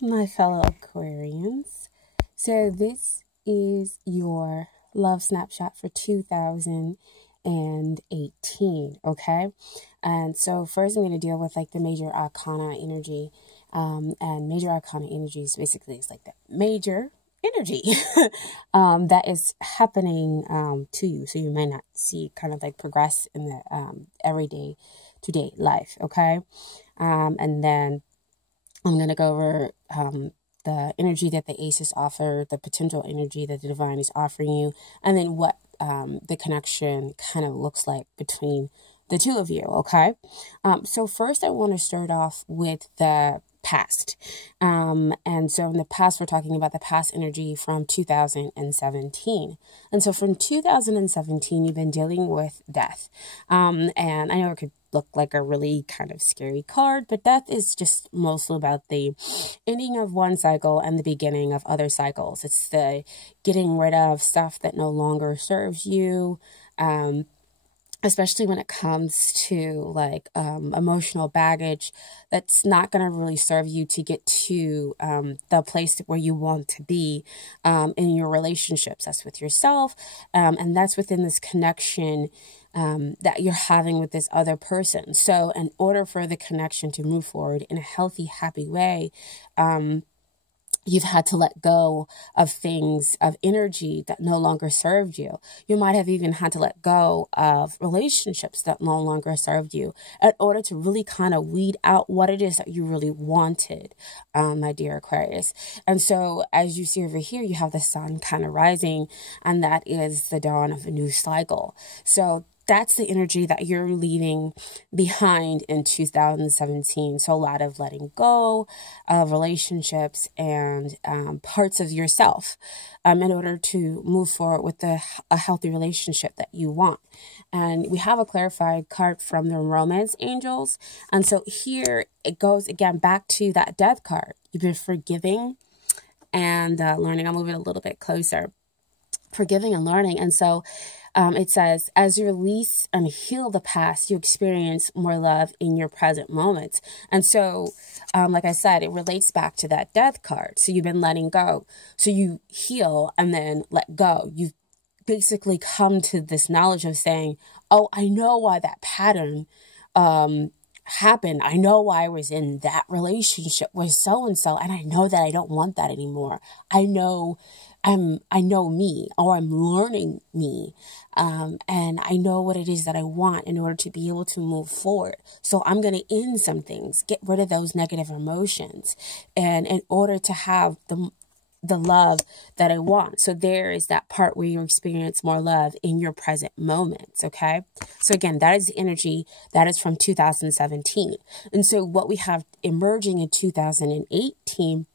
my fellow Aquarians. So this is your love snapshot for 2018, okay? And so first I'm going to deal with like the major arcana energy. And major arcana energy is basically it's like the major energy that is happening to you. So you may not see kind of like progress in the everyday to-day life, okay? And then I'm going to go over the energy that the aces offer, the potential energy that the divine is offering you, and then what the connection kind of looks like between the two of you, okay? So first I want to start off with the past. And so in the past, we're talking about the past energy from 2017. And so from 2017, you've been dealing with death. And I know it could look like a really kind of scary card, but death is just mostly about the ending of one cycle and the beginning of other cycles. It's the getting rid of stuff that no longer serves you, especially when it comes to like emotional baggage that's not going to really serve you to get to the place where you want to be in your relationships. That's with yourself, and that's within this connection that you're having with this other person. So in order for the connection to move forward in a healthy, happy way, you've had to let go of things, of energy that no longer served you. You might have even had to let go of relationships that no longer served you in order to really kind of weed out what it is that you really wanted, my dear Aquarius. And so as you see over here, you have the sun kind of rising, and that is the dawn of a new cycle. So that's the energy that you're leaving behind in 2017. So a lot of letting go of relationships and parts of yourself in order to move forward with a healthy relationship that you want. And we have a clarified card from the romance angels. And so here it goes again back to that death card. You've been forgiving and learning. I'll move it a little bit closer. Forgiving and learning. And so it says, as you release and heal the past, you experience more love in your present moments. And so, like I said, it relates back to that death card. So you've been letting go. So you heal and then let go. You've basically come to this knowledge of saying, oh, I know why that pattern happened. I know why I was in that relationship with so-and-so, and I know that I don't want that anymore. I know me, or I'm learning me, and I know what it is that I want in order to be able to move forward. So I'm going to end some things, get rid of those negative emotions, and in order to have the love that I want. So there is that part where you experience more love in your present moments, okay? So again, that is the energy that is from 2017. And so what we have emerging in 2018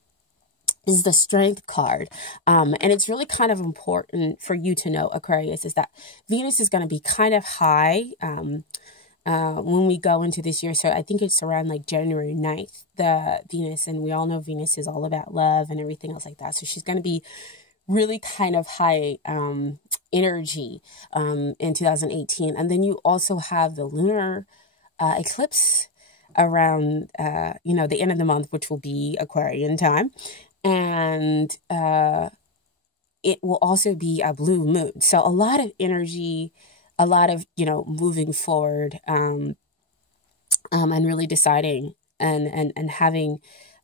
is the strength card. And it's really kind of important for you to know, Aquarius, is that Venus is going to be kind of high when we go into this year. So I think it's around like January 9th, the Venus, and we all know Venus is all about love and everything else like that. So she's going to be really kind of high energy in 2018. And then you also have the lunar eclipse around, the end of the month, which will be Aquarian time. And it will also be a blue moon. So a lot of energy, a lot of, moving forward and really deciding and having,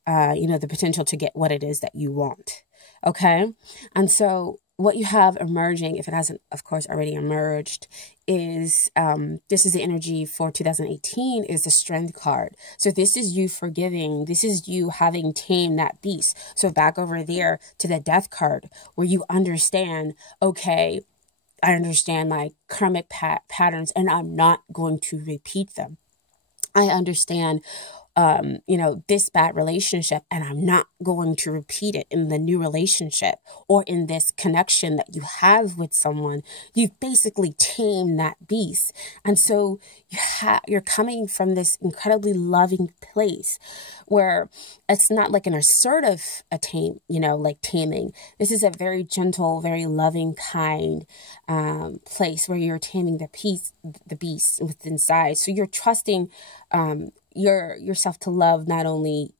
the potential to get what it is that you want. Okay. And so what you have emerging, if it hasn't, of course, already emerged, is this is the energy for 2018 is the strength card. So this is you forgiving. This is you having tamed that beast. So back over there to the death card where you understand, okay, I understand my karmic patterns and I'm not going to repeat them. I understand this bad relationship, and I'm not going to repeat it in the new relationship or in this connection that you have with someone. You've basically tamed that beast. And so you're coming from this incredibly loving place where it's not like an assertive taming. This is a very gentle, very loving, kind place where you're taming the beast within inside. So you're trusting yourself to love not only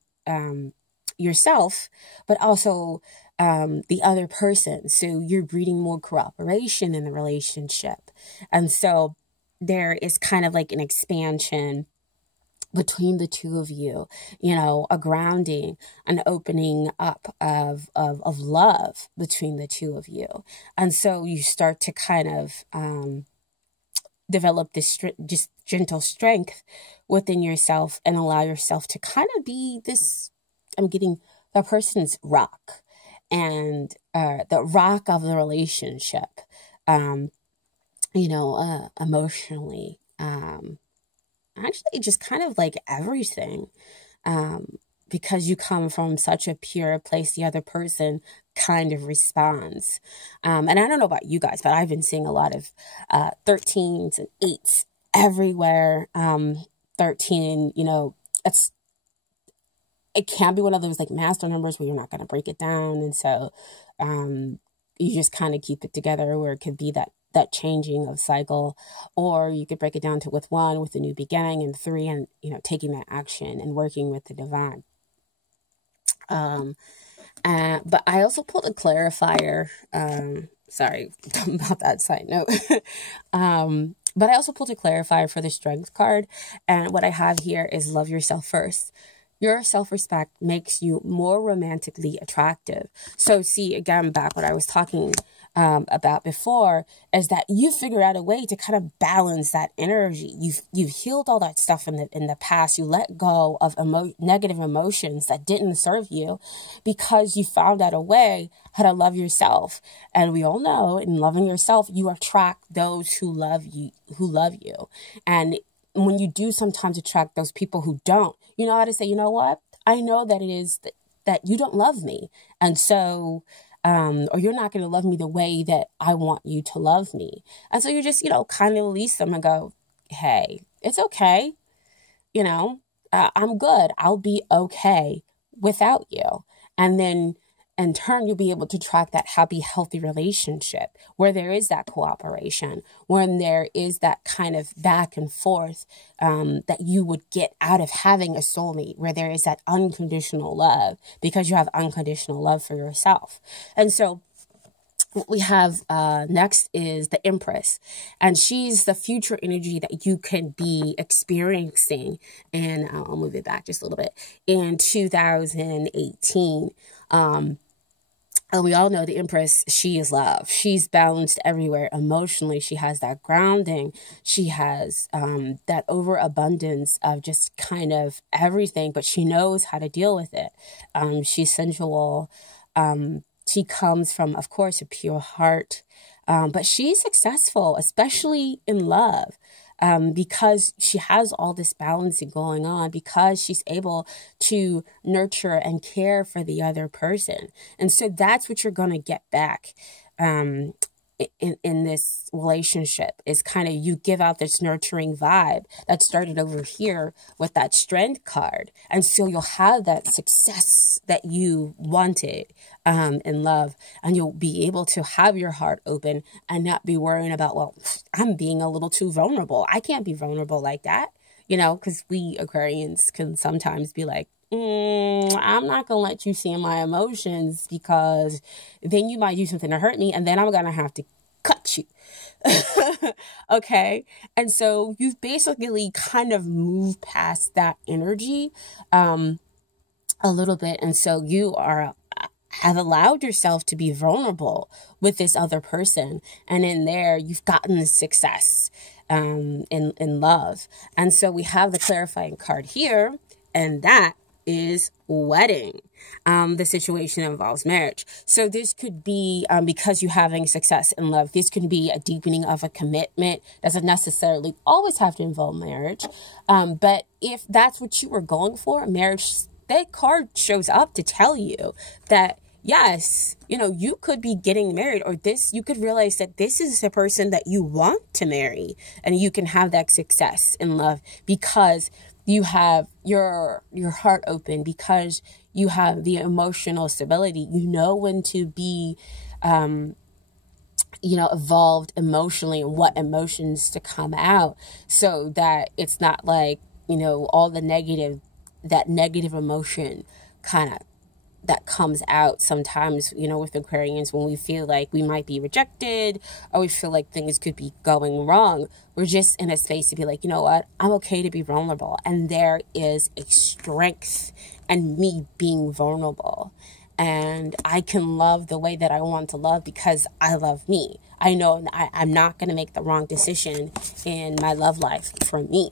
yourself, but also the other person. So you're breeding more cooperation in the relationship. And so there is kind of like an expansion between the two of you, you know, a grounding, an opening up of love between the two of you. And so you start to kind of develop this just gentle strength within yourself and allow yourself to kind of be this, I'm getting the person's rock and the rock of the relationship, you know, emotionally, actually just kind of like everything, because you come from such a pure place, the other person kind of responds. And I don't know about you guys, but I've been seeing a lot of 13s and 8s everywhere. 13, you know, it can be one of those like master numbers where you're not going to break it down. And so you just kind of keep it together, where it could be that changing of cycle, or you could break it down to with 1, with a new beginning, and 3, and, you know, taking that action and working with the divine. But I also pulled a clarifier, sorry about that side note. But I also pulled a clarifier for the strength card. And what I have here is love yourself first. Your self-respect makes you more romantically attractive. So see, again, back what I was talking about before, is that you figure out a way to kind of balance that energy. You've healed all that stuff in the past. You let go of negative emotions that didn't serve you, because you found out a way how to love yourself. And we all know, in loving yourself, you attract those who love you. And when you do sometimes attract those people who don't, you know how to say, you know what? I know that it is that you don't love me. And so, or you're not going to love me the way that I want you to love me. And so you just, you know, kind of release them and go, hey, it's okay. You know, I'm good. I'll be okay without you. And then in turn, you'll be able to track that happy, healthy relationship where there is that cooperation, when there is that kind of back and forth that you would get out of having a soulmate, where there is that unconditional love, because you have unconditional love for yourself. And so what we have next is the Empress, and she's the future energy that you can be experiencing. And I'll move it back just a little bit, in 2018. And we all know the Empress, she is love. She's balanced everywhere emotionally. She has that grounding. She has that overabundance of just kind of everything, but she knows how to deal with it. She's sensual. She comes from, of course, a pure heart. But she's successful, especially in love. Because she has all this balancing going on, because she's able to nurture and care for the other person. And so that's what you're going to get back in this relationship, is kind of, you give out this nurturing vibe that started over here with that strength card. And so you'll have that success that you wanted in love, and you'll be able to have your heart open and not be worrying about, well, I'm being a little too vulnerable. I can't be vulnerable like that, you know, because we Aquarians can sometimes be like, I'm not going to let you see my emotions, because then you might do something to hurt me, and then I'm going to have to cut you. Okay. And so you've basically kind of moved past that energy a little bit. And so you have allowed yourself to be vulnerable with this other person. And in there, you've gotten the success in love. And so we have the clarifying card here, and that is wedding. The situation involves marriage. So this could be, because you're having success in love, this could be a deepening of a commitment. Doesn't necessarily always have to involve marriage. But if that's what you were going for, marriage, that card shows up to tell you that, yes, you know, you could be getting married, or you could realize that this is the person that you want to marry, and you can have that success in love because you have your heart open, because you have the emotional stability. You know when to be, evolved emotionally, and what emotions to come out, so that it's not like, all that negative emotion kind of that comes out sometimes, you know, with Aquarians, when we feel like we might be rejected or we feel like things could be going wrong. We're just in a space to be like, you know what, I'm okay to be vulnerable. And there is a strength in me being vulnerable. And I can love the way that I want to love because I love me. I know I'm not going to make the wrong decision in my love life for me.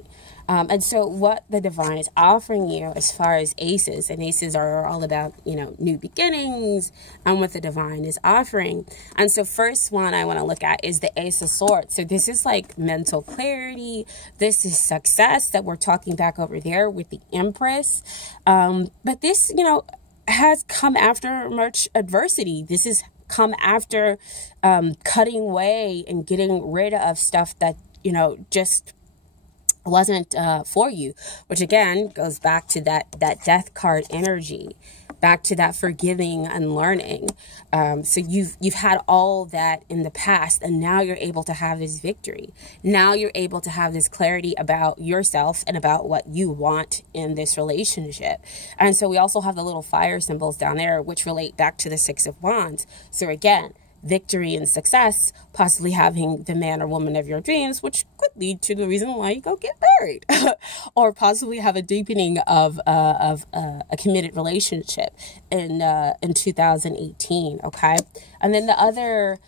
And so what the divine is offering you as far as aces, and aces are all about, you know, new beginnings and what the divine is offering. And so first one I want to look at is the Ace of Swords. So this is like mental clarity. This is success that we're talking back over there with the Empress. But this, you know, has come after much adversity. This has come after cutting away and getting rid of stuff that, you know, just wasn't for you, which again goes back to that death card energy, back to that forgiving and learning. So you've had all that in the past, and now you're able to have this victory. Now you're able to have this clarity about yourself and about what you want in this relationship. And so we also have the little fire symbols down there, which relate back to the Six of Wands. So again, victory and success, possibly having the man or woman of your dreams, which could lead to the reason why you go get married, or possibly have a deepening of a committed relationship in 2018. Okay, and then the other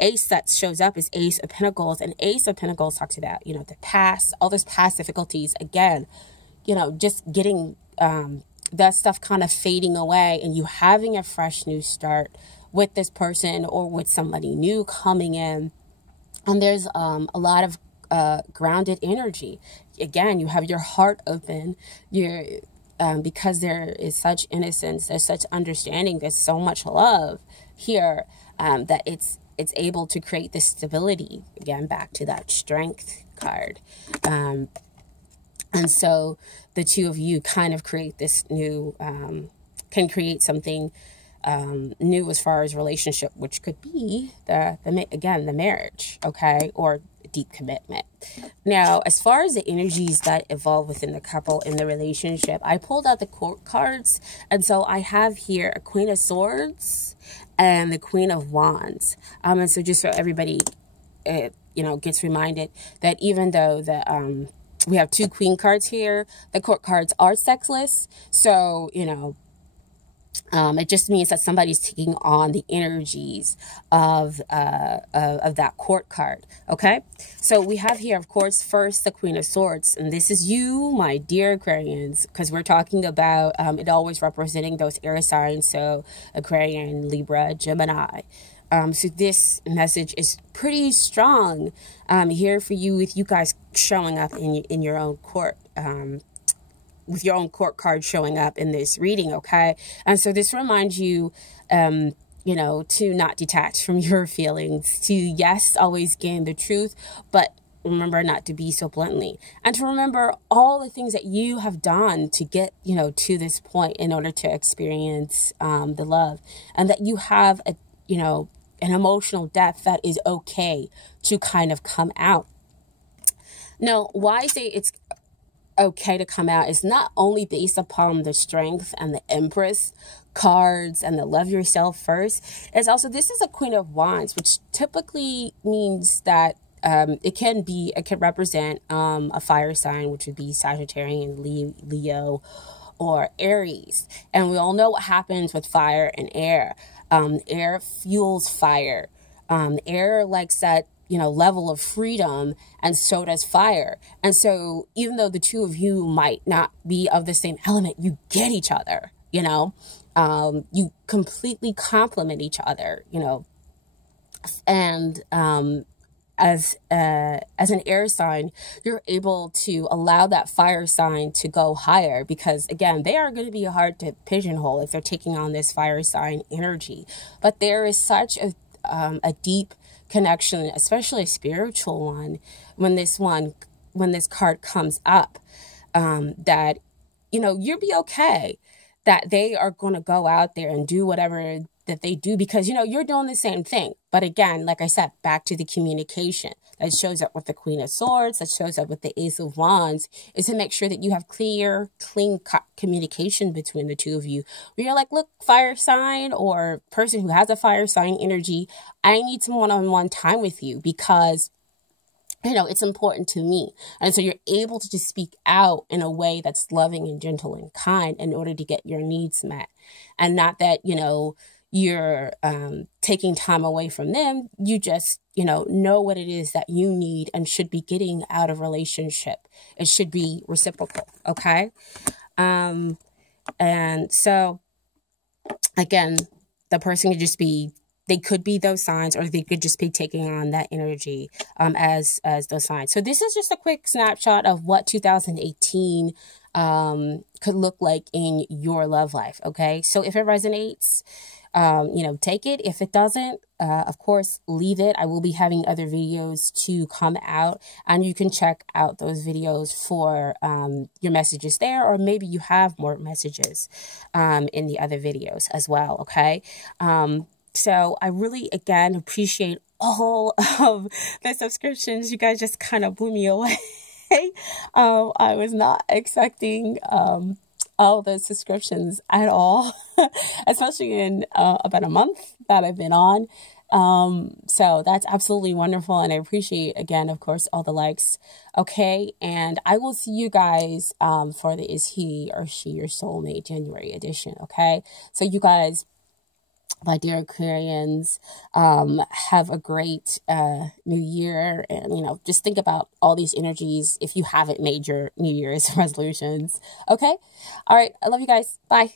ace that shows up is Ace of Pentacles, and Ace of Pentacles talks about, you know, the past, all those past difficulties. Again, you know, just getting that stuff kind of fading away and you having a fresh new start with this person or with somebody new coming in. And there's a lot of grounded energy. Again, you have your heart open. You're because there is such innocence, there's such understanding, there's so much love here, that it's able to create this stability. Again, back to that strength card. And so the two of you kind of create this new, can create something new as far as relationship, which could be the marriage, okay, or deep commitment. Now, as far as the energies that evolve within the couple in the relationship, I pulled out the court cards, and so I have here a Queen of Swords and the Queen of Wands. And so just so everybody, you know, gets reminded that even though the we have two queen cards here, the court cards are sexless. So, you know, it just means that somebody's taking on the energies of that court card. Okay. So we have here, of course, first the Queen of Swords, and this is you, my dear Aquarians, because we're talking about it always representing those air signs. So Aquarian, Libra, Gemini. So this message is pretty strong here for you, with you guys showing up in your own court, with your own court card showing up in this reading, okay? And so this reminds you, you know, to not detach from your feelings, to, yes, always gain the truth, but remember not to be so bluntly, and to remember all the things that you have done to get, you know, to this point in order to experience the love, and that you have a, you know, an emotional depth that is okay to kind of come out. Now, why I say it's okay to come out is not only based upon the Strength and the Empress cards and the Love Yourself First. It's also, this is a Queen of Wands, which typically means that it can represent a fire sign, which would be Sagittarius, Leo, or Aries. And we all know what happens with fire and air. Air fuels fire. Air likes that, you know, level of freedom, and so does fire. And so even though the two of you might not be of the same element, you get each other, you know, you completely complement each other, you know, and as an air sign, you're able to allow that fire sign to go higher, because again, they are going to be hard to pigeonhole if they're taking on this fire sign energy. But there is such a deep connection, especially a spiritual one, when this card comes up, that, you know, you'll be okay, that they are going to go out there and do whatever that they do, because, you know, you're doing the same thing. But again, like I said, back to the communication that shows up with the Queen of Swords, that shows up with the Ace of Wands, is to make sure that you have clean communication between the two of you. Where you're like, look, fire sign or person who has a fire sign energy, I need some one-on-one time with you because, you know, it's important to me. And so you're able to just speak out in a way that's loving and gentle and kind in order to get your needs met. And not that, you know, you're taking time away from them. You just, you know what it is that you need and should be getting out of relationship. It should be reciprocal. Okay. And so again, the person could just be, they could be those signs, or they could just be taking on that energy as those signs. So this is just a quick snapshot of what 2018 could look like in your love life. Okay. So if it resonates, you know, take it. If it doesn't, of course, leave it. I will be having other videos to come out, and you can check out those videos for your messages there, or maybe you have more messages in the other videos as well. Okay. So I really, again, appreciate all of the subscriptions. You guys just kind of blew me away. I was not expecting all the subscriptions at all, especially in about a month that I've been on. So that's absolutely wonderful. And I appreciate, again, of course, all the likes. Okay. And I will see you guys for the Is He or She Your Soulmate January edition. Okay. So you guys, my dear Aquarians, have a great new year. And, you know, just think about all these energies if you haven't made your New Year's resolutions. Okay. All right. I love you guys. Bye.